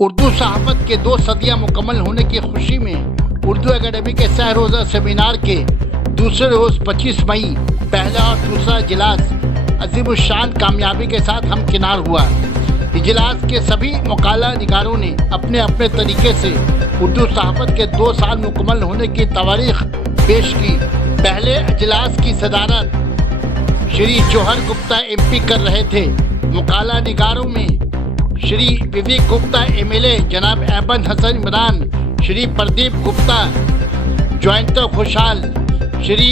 उर्दू सहाफ़त के 2 सदियां मुकम्मल होने की खुशी में उर्दू एकेडमी के सह रोज़ा सेमिनार के दूसरे रोज़ 25 मई पहला और दूसरा इजलास अजीमुशान कामयाबी के साथ हमकिनार हुआ। इजलास के सभी मुकाला निगारों ने अपने अपने तरीके से उर्दू सहाफ़त के 2 साल मुकम्मल होने की तवारीख पेश की। पहले इजलास की सदारत श्री जौहर गुप्ता MP कर रहे थे। मुकाला निगारों में श्री विवेक गुप्ता MLA, जनाब अहमद हसन इमरान, श्री प्रदीप गुप्ता, जयंत खुशहाल, श्री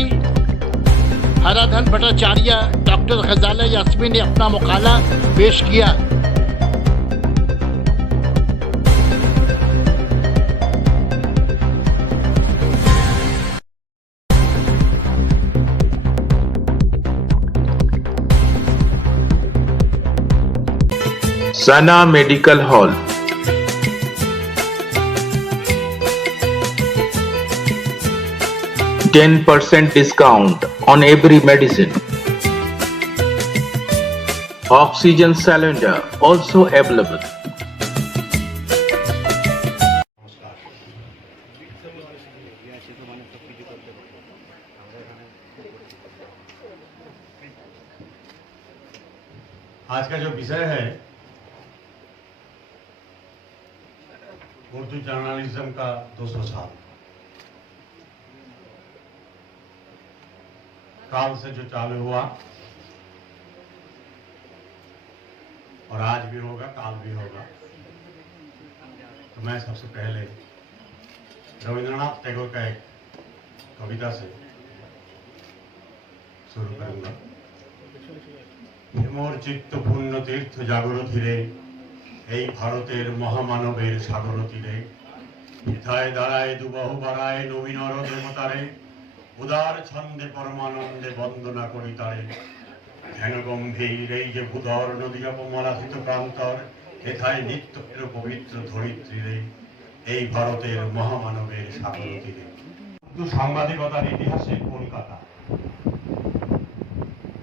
हराधन भट्टाचार्य, डॉक्टर गजाला यास्मीन ने अपना मुकाला पेश किया। Sana Medical Hall. %10 discount on every medicine. Oxygen cylinder also available. आज का जो विषय है उर्दू जर्नलिज्म का 200 साल, काल से जो चालू हुआ और आज भी होगा, काल भी होगा। तो मैं सबसे पहले रविंद्रनाथ टैगोर का एक कविता से शुरू करूंगा। हेमोर चित्त पुण्य तीर्थ जागर धीरे এই ভারতের মহামানবের সাগর তীরে পিঠায় দাঁড়ায় দুবাহু বাড়ায় নবীনর দেবতারে উদার ছন্দে পরমানন্দে বন্দনা করি তারে ধ্যান গম্ভীর এই যে ভূধর নদী অপমলাহিত প্রান্তর হেথায় নিত্যের পবিত্র ধরিত্রী রে এই ভারতের মহামানবের সাগর তীরে। সাংবাদিকতার ইতিহাসে কলকাতা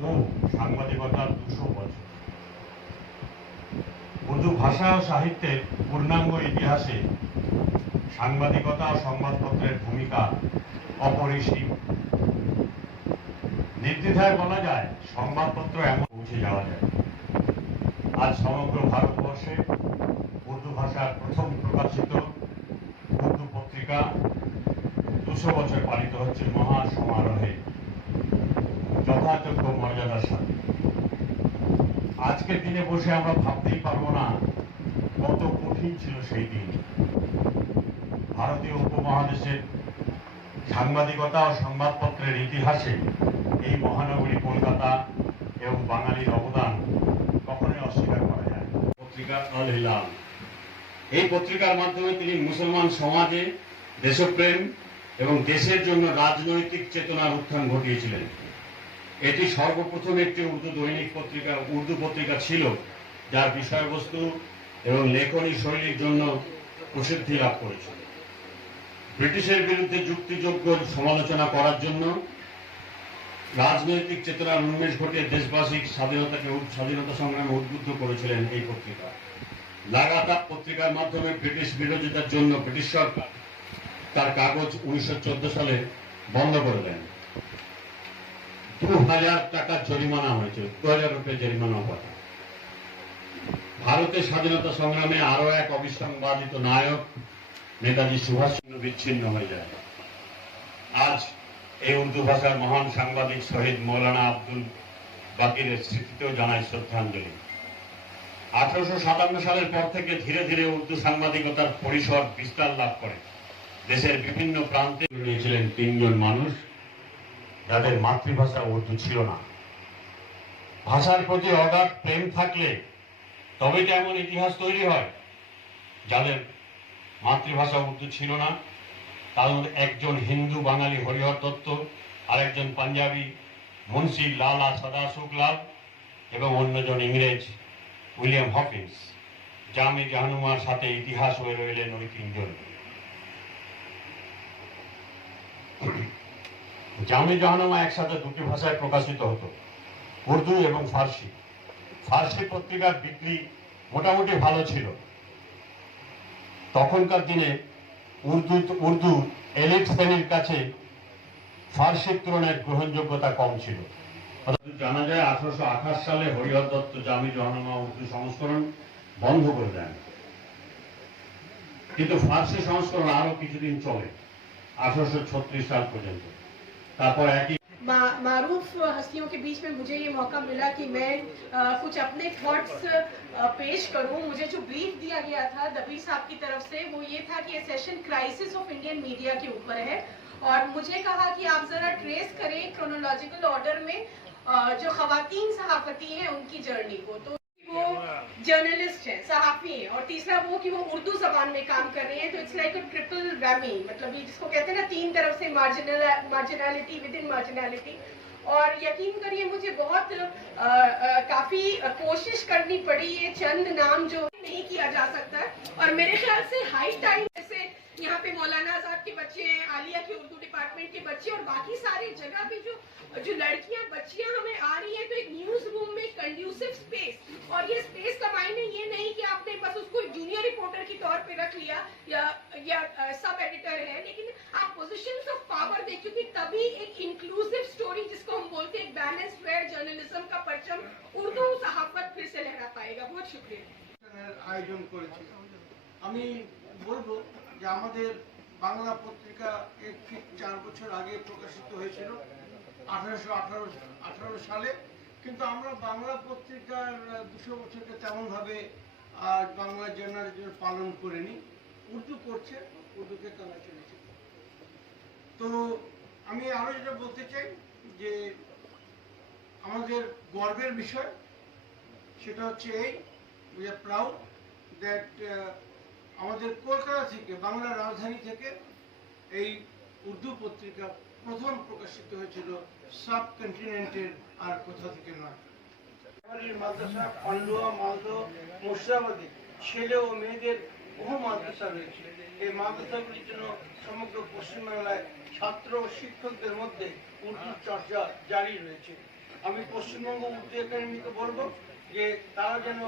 ও সাংবাদিকতার 200 বছর। উর্দু ভাষা ও সাহিত্যের পূর্ণাঙ্গ ইতিহাসে সাংবাদিকতা ও সংবাদপত্রের ভূমিকা অপরিসীম। নির্দ্বিধায় বলা যায় সংবাদপত্র এমন পৌঁছে যাওয়া যায়। আজ সমগ্র ভারতবর্ষে উর্দু ভাষার প্রথম প্রকাশিত উর্দু পত্রিকা 200 বছর পালিত হচ্ছে মহা সমারোহে, যথাযোগ্য মর্যাদার সাথে। আজকের দিনে বসে আমরা ভাবতেই পারবো না কত কঠিন ছিল সেই দিন। ভারতীয় উপমহাদেশের সাংবাদিকতা ও সংবাদপত্রের ইতিহাসে এই মহানগরী কলকাতা এবং বাঙালির অবদান কখনোই অস্বীকার করা যায়। পত্রিকা আল হিলাল, এই পত্রিকার মাধ্যমে তিনি মুসলমান সমাজে দেশপ্রেম এবং দেশের জন্য রাজনৈতিক চেতনার উত্থান ঘটিয়েছিলেন। এটি সর্বপ্রথম একটি উর্দু পত্রিকা ছিল যার বিষয়বস্তু এবং লেখনী শৈলীর জন্য প্রসিদ্ধি লাভ করেছিল। ব্রিটিশের বিরুদ্ধে যুক্তিযোগ্য সমালোচনা করার জন্য রাজনৈতিক চেতনার উন্মেষ ঘটিয়ে দেশবাসীর স্বাধীনতা সংগ্রামে উদ্বুদ্ধ করেছিলেন এই পত্রিকা। লাগাতার পত্রিকার মাধ্যমে ব্রিটিশ বিরোধিতার জন্য ব্রিটিশ সরকার তার কাগজ 1914 সালে বন্ধ করে দেন। 2000 টাকা জরিমানা হয়েছিল, 2000 রুপিয়া জরিমানা হওয়া। ভারতের স্বাধীনতা সংগ্রামে আরো এক অবিসংবাদিত নায়ক নেতাজি সুভাষচন্দ্র বিচ্ছিন্ন হয়ে যায়। আজ এই উর্দু ভাষার মহান সাংবাদিক শহীদ মৌলানা আব্দুল বাকিরের স্মৃতিতেও জানায় শ্রদ্ধাঞ্জলি। 1857 সালের পর থেকে ধীরে ধীরে উর্দু সাংবাদিকতার পরিসর বিস্তার লাভ করে। দেশের বিভিন্ন প্রান্তে নিয়েছিলেন 3 জন মানুষ যাদের মাতৃভাষা উর্দু ছিল না। ভাষার প্রতি অগাধ প্রেম থাকলে তবে তো এমন ইতিহাস তৈরি হয়। যাদের মাতৃভাষা উর্দু ছিল না তার মধ্যে একজন হিন্দু বাঙালি হরিহর দত্ত, আরেকজন পাঞ্জাবি মুন্সি লালা সদাসুখ লাল এবং অন্যজন ইংরেজ উইলিয়াম হকিন্স। জামে জাহানুমার সাথে ইতিহাস হয়ে রইলেন ওই 3 জন। জামে জাহানুমা একসাথে 2টি ভাষায় প্রকাশিত হতো, উর্দু এবং ফার্সি। ফার্সি পত্রিকার বিক্রি মোটামুটি ভালো ছিল। তখনকার দিনে উর্দু এলিট শ্রেণীর কাছে ফার্সির তুলনায় গ্রহণযোগ্যতা কম ছিল। জানা যায় 1828 সালে হরিহর দত্ত জামি জহরনামা উর্দু সংস্করণ বন্ধ করে দেন, কিন্তু ফার্সি সংস্করণ আরো কিছুদিন চলে 1836 সাল পর্যন্ত। তারপর একই मारूफ हस्तियों के बीच में मुझे ये मौका मिला कि मैं कुछ अपने थॉट्स पेश करूं। मुझे जो ब्रीफ दिया गया था दबी साहब की तरफ से वो ये था कि ये session crisis of Indian media के ऊपर है, और मुझे कहा कि आप जरा ट्रेस करें क्रोनोलॉजिकल ऑर्डर में जो खवातीन सहाफती हैं उनकी जर्नी को। तो वो जर्नलिस्ट हैं, सहाफी हैं, और तीसरा वो कि वो उर्दू जबान में काम कर रहे हैं। तो it's like a triple whammy, मतलब ये जिसको कहते हैं ना तीन तरफ से मार्जिनलिटी विद इन मार्जिनलिटी। और यकीन करिए मुझे बहुत काफी कोशिश करनी पड़ी। ये चंद नाम जो नहीं किया जा सकता है, और मेरे ख्याल से हाई टाइम जैसे यहाँ पे मौलाना आजाद के बच्चे हैं, आलिया के उर्दू डिपार्टमेंट के बच्चे, और बाकी सारी जगह पे जो लड़कियां बच्चियां हमें आ रही हैं, तो एक न्यूज रूम में कंड्यूसिव स्पेस। और ये स्पेस का मायने ये नहीं कि आपने बस उसको जूनियर रिपोर्टर के तौर पे रख लिया या सब एडिटर है, लेकिन आप पोजीशंस ऑफ पावर देख, क्योंकि तभी एक इंक्लूसिव स्टोरी जिसको हम बोलते हैं बैलेंस्ड फेयर जर्नलिज्म का परचम उर्दू सहाफत फिर से लहरा पाएगा। बहुत शुक्रिया। আয়োজন করেছি। আমি বলবো যে আমাদের বাংলা পত্রিকা এর ঠিক 4 বছর আগে প্রকাশিত হয়েছিল 1818 সালে, কিন্তু আমরা বাংলা পত্রিকার 200 বছরকে তেমনভাবে বাংলা জার্নালিজম পালন করিনি। উর্দু করছে, উর্দুকে তারা চলেছে। তো আমি আরো যেটা বলতে চাই যে আমাদের গর্বের বিষয় সেটা হচ্ছে এই, we are proud that আমাদের কলকাতা থেকে, বাংলা রাজধানী থেকে এই উর্দু পত্রিকা প্রথম প্রকাশিত হয়েছিল সাব কন্টিনেন্টের আর কোথা থেকে নয়। মাদ্রাসা পান্ডুয়া, মালদহ, মুর্শিদাবাদে ছেলে ও মেয়েদের বহু মাদ্রাসা রয়েছে। এই মাদ্রাসাগুলির জন্য সমগ্র পশ্চিমবাংলায় ছাত্র ও শিক্ষকদের মধ্যে উর্দু চর্চা জারি রয়েছে। আমি পশ্চিমবঙ্গ উর্দু একাডেমিকে বলবো যে তারা যেন